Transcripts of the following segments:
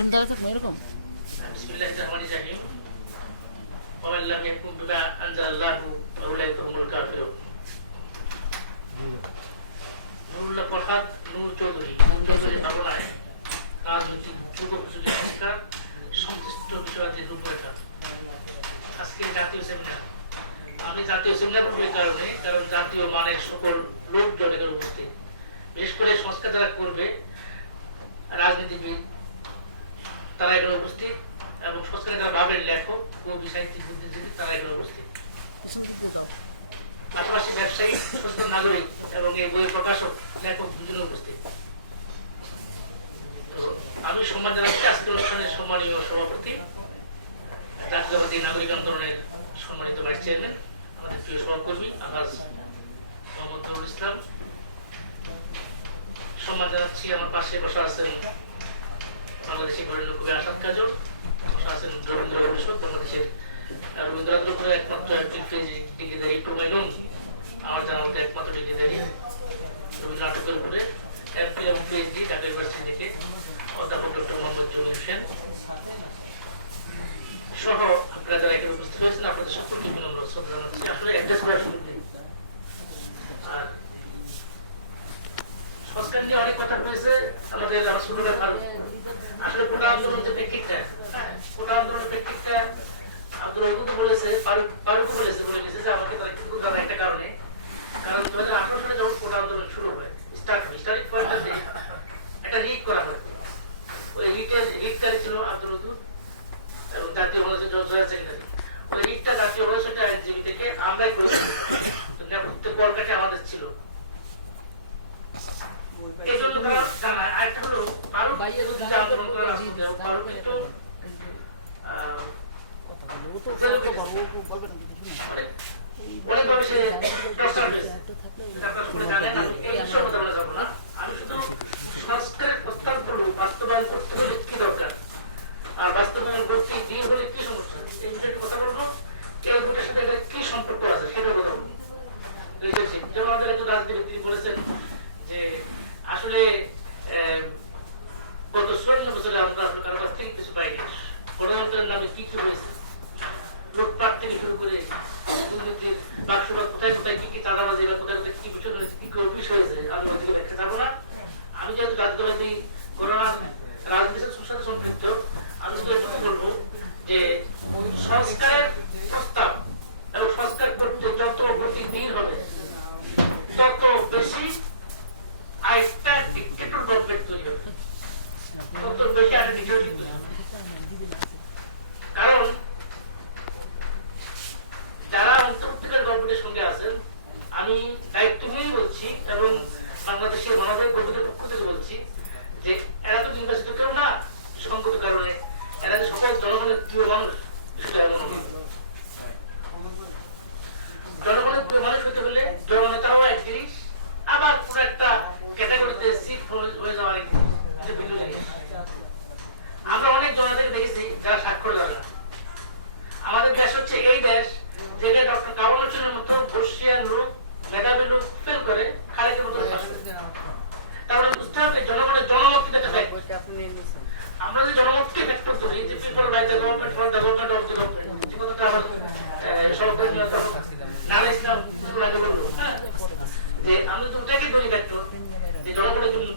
এরকম দাঁড়া থাকবো এরকম بسم الله الرحمن الرحيم ومن لم يكن بما انزل الله فاولئك هم الكافرون নুরুল্লাহ প্রসাদ নূর চৌধুরী নূর চৌধুরী ভাবনায় রাজনৈতিক পূর্ব সুযোগ সংস্কার সংশ্লিষ্ট বিষয়াদি রূপরেখা আজকে জাতীয় সেমিনার আমি জাতীয় সেমিনার করবো এই কারণে কারণ জাতীয় মানের সকল লোকজন এখানে উপস্থিত বিশেষ করে সংস্কার যারা করবে রাজনীতিবিদ তারা এখানে উপস্থিত, এবং যারা ভাবেন লেখক, কবি, সাহিত্যিক, বুদ্ধিজীবী, তারা এখানে উপস্থিত। পাশাপাশি ব্যবসায়ী, সচেতন নাগরিক এবং এই বই প্রকাশক, লেখক দুজনে উপস্থিত। আমি সম্মান জানাচ্ছি আজকের অনুষ্ঠানের সম্মানীয় সভাপতি, জাতীয়বাদী নাগরিক আন্দোলনের সম্মানিত ভাইস চেয়ারম্যান, আমাদের প্রিয় সহকর্মী আহাজ মোহাম্মদ ইসলাম। সম্মান জানাচ্ছি আমার পাশে বসা আছেন বাংলাদেশি বরেণ্য কবি আসাদ কাজল। আছেন রবীন্দ্র গবেষক বাংলাদেশের রবীন্দ্রনাথ উপরে একমাত্র একজন ডিগ্রিধারী প্রমাইনন আমার জানা মতো একমাত্র ডিগ্রিধারী রবীন্দ্র নাটকের উপরে। এফপি এবং পিএইচডি ঢাকা ইউনিভার্সিটি থেকে অধ্যাপক ডক্টর মোহাম্মদ জমির হোসেন সহ আপনারা যারা এখানে উপস্থিত হয়েছেন, আপনাদের সকলকে বিনম্র শ্রদ্ধা জানাচ্ছি। আসলে অ্যাড্রেস করার সুযোগ আর সংস্কার নিয়ে অনেক কথা হয়েছে। আমাদের আমার শুরুটা ভালো আসলে কোটা আন্দোলন যে প্রেক্ষিতটা হ্যাঁ, কোটা আন্দোলনের প্রেক্ষিতটা আব্দুল রহিম তো বলেছে ফারুক ফারুক বলেছে বলে গেছে যে আমাকে তারা কিন্তু জানা একটা কারণে কারণ দু হাজার আঠারো সালে যখন কোটা আন্দোলন শুরু হয় স্টার্ট হয় স্টার্টিং পয়েন্টটাতে একটা রিট করা হয় ওই রিটের রিটকারী ছিল আব্দুল রহিম এবং জাতীয় মানুষের জয় সেক্রেটারি ওই রিটটা জাতীয় মানুষের আইনজীবী থেকে আমরাই করেছিলাম নেতৃত্ব কলকাতায় আমাদের ছিল এই জন্য তারা জানায় আরেকটা হলো ফারুক ভাই, এত যদি গায়ে আন্দোলন করে করে আসতো, দিয়ে ফারুক তারপরে কিন্তু আহ, কথা বলে ও তো গল্প করো ও বলবে না কিছু শুনে অনেক অনেকভাবে সে প্রচার হয়েছে এটা আপনারা শুনে জানেন আমি এই বিষয়ে কথা বলে যাব না শুধু সংস্কারের প্রস্তাব বলব বাস্তবায়ন করতে হলে কি দরকার আর বাস্তবায়ন করতে দিয়ে হলে কি সমস্যা এই বিষয়ে কথা বলব এই দুটোর সাথে কি সম্পর্ক আছে সেটাও কথা বলব লিখেছি যেমন আমাদের একজন রাজনীতি তিনি বলেছেন যে আসলে আহ, গত ষোলো বছরে আমরা আপনার কারও কাছ থেকে কিছু পাইনি গণতন্ত্রের নামে কি কি হয়েছে লুটপাট থেকে শুরু করে দুর্নীতির বাক্সবাদ কোথায় কোথায় কি কি চাঁদাবাজি বা কোথায় কোথায় কি বিষয় হয়েছে কি কি বিষয় হয়েছে আমি ওদিকে দেখতে পারব না আমি যেহেতু জাতীয়বাদী গণনার রাজনীতির সাথে সম্পৃক্ত আমি শুধু এটুকু বলব যে সংস্কারের প্রস্তাব এবং সংস্কার করতে যত গতি ধীর হবে তত বেশি আরেকটা ডিক্টেটর গভর্নমেন্ট তৈরি হবে তত বেশি আরেকটা ডিক্টেটরশিপ কারণ, যারা অন্তর্বর্তীকাল গভর্নমেন্টের সঙ্গে আছেন, আমি দায়িত্ব নিয়েই বলছি এবং বাংলাদেশের মানবের কর্মীদের পক্ষ থেকে বলছি যে, এরা তো নির্বাচিত কেউ না সংগত কারণে। এরা সকল জনগণের প্রিয় মানুষ সেটা এমন নয়। জনগণের প্রিয় মানুষ হতে হলে জননেতারাও এক জিনিস আবার পুরো একটা ক্যাটাগরিতে সিট হয়ে যাওয়া এক জিনিস এটা ভিন্ন জিনিস আমরা অনেক জনতাকে দেখেছি যারা স্বাক্ষর দেয় না আমাদের দেশ হচ্ছে এই দেশ যেখানে ডক্টর কামাল হোসেনের মতো বর্ষিয়ান লোক মেধাবী লোক ফেল করে খালেদের মতো পাস করে। তাহলে বুঝতে হবে জনগণের জনমত কিন্তু একটা fact। আমরা যে জনমতকে ফ্যাক্টর ধরি যে people by the government for the government of the government যে কথাটা আমার আহ, সহকর্মী অধ্যাপক নালে ইসলাম কিছুক্ষণ আগে বলল, হ্যাঁ? যে আমি দুটাকে ধরে ফ্যাক্টর যে জনগণের জন্য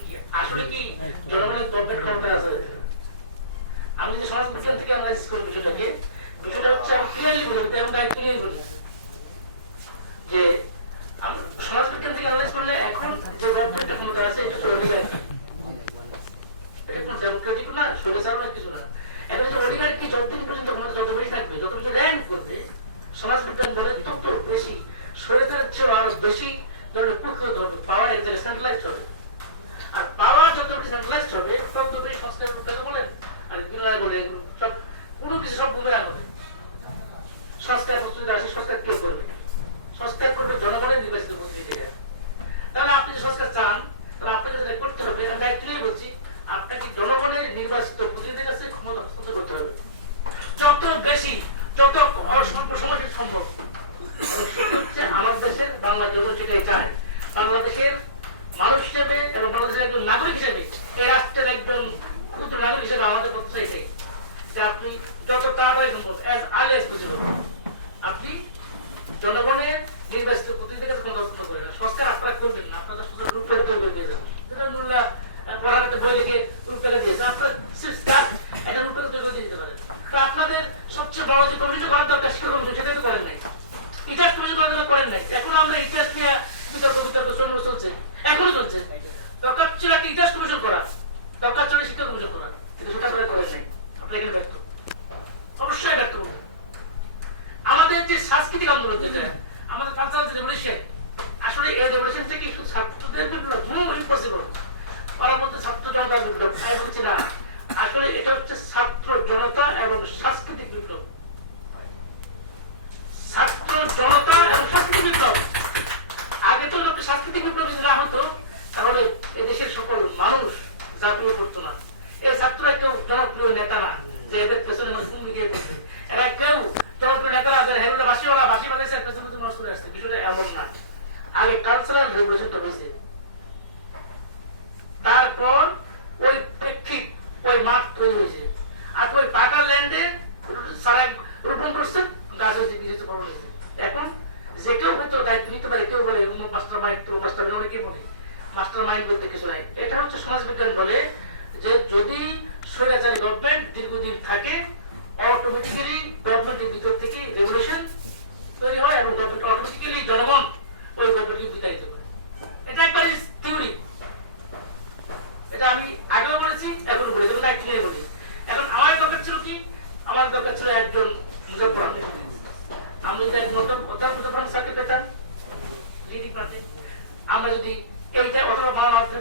এখন যে কেউ দায়িত্ব নিতে পারে, কেউ বলে মাস্টার মাইন্ড মাস্টার অনেকে বলে মাস্টার মাইন্ড বলতে কিছু নাই। এটা হচ্ছে সমাজবিজ্ঞান বলে যে যদি স্বৈরাচারী গভর্নমেন্ট দীর্ঘদিন থাকে অটোমেটিক্যালি গভর্নমেন্টের ভিতর থেকে রেভলিউশন তৈরি হয় এবং গভর্নমেন্ট অটোমেটিক্যালি জনগণ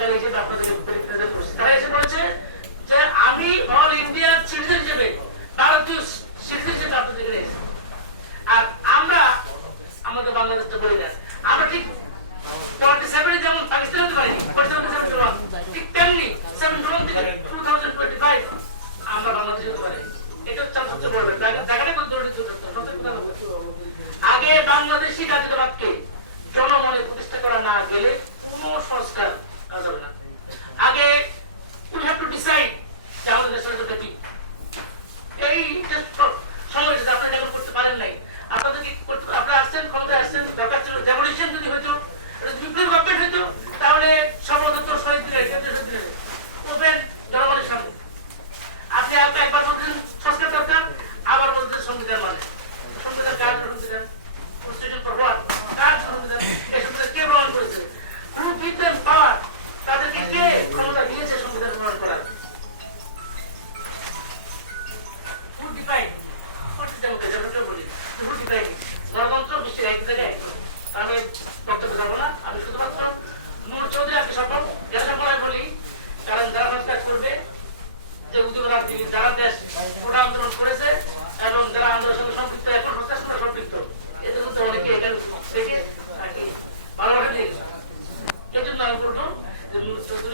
मंडळाचे आपण